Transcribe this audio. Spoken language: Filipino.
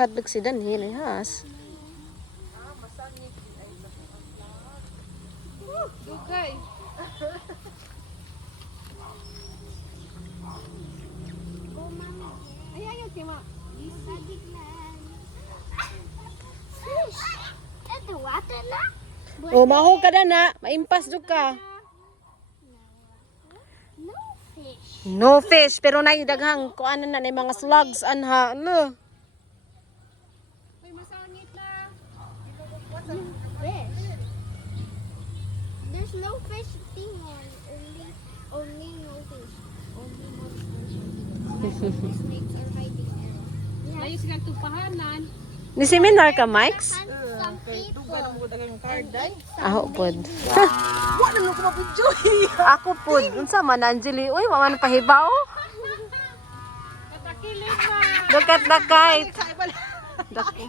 Hadlok si Danhil ay has. Dugay. Ay, ayaw, Tima. Fish. At the water na? O mahog ka na, maimpas jud ka. No fish. No fish pero nay daghang kuan na nay mga slugs anha. Lo. May masangit na. Fish. There's no fish thing on. Only no fish. Only monsters. Snakes are hiding there. Layo silang tupahanan. Ni seminar ka, Mike's? Some people. Ako pod. Wala na ko mapudyoy. Ako pod. Unsa man Anjeli? Uy, wa man pahibaw. Katakilid ba? Look at the kite. Kaya pala.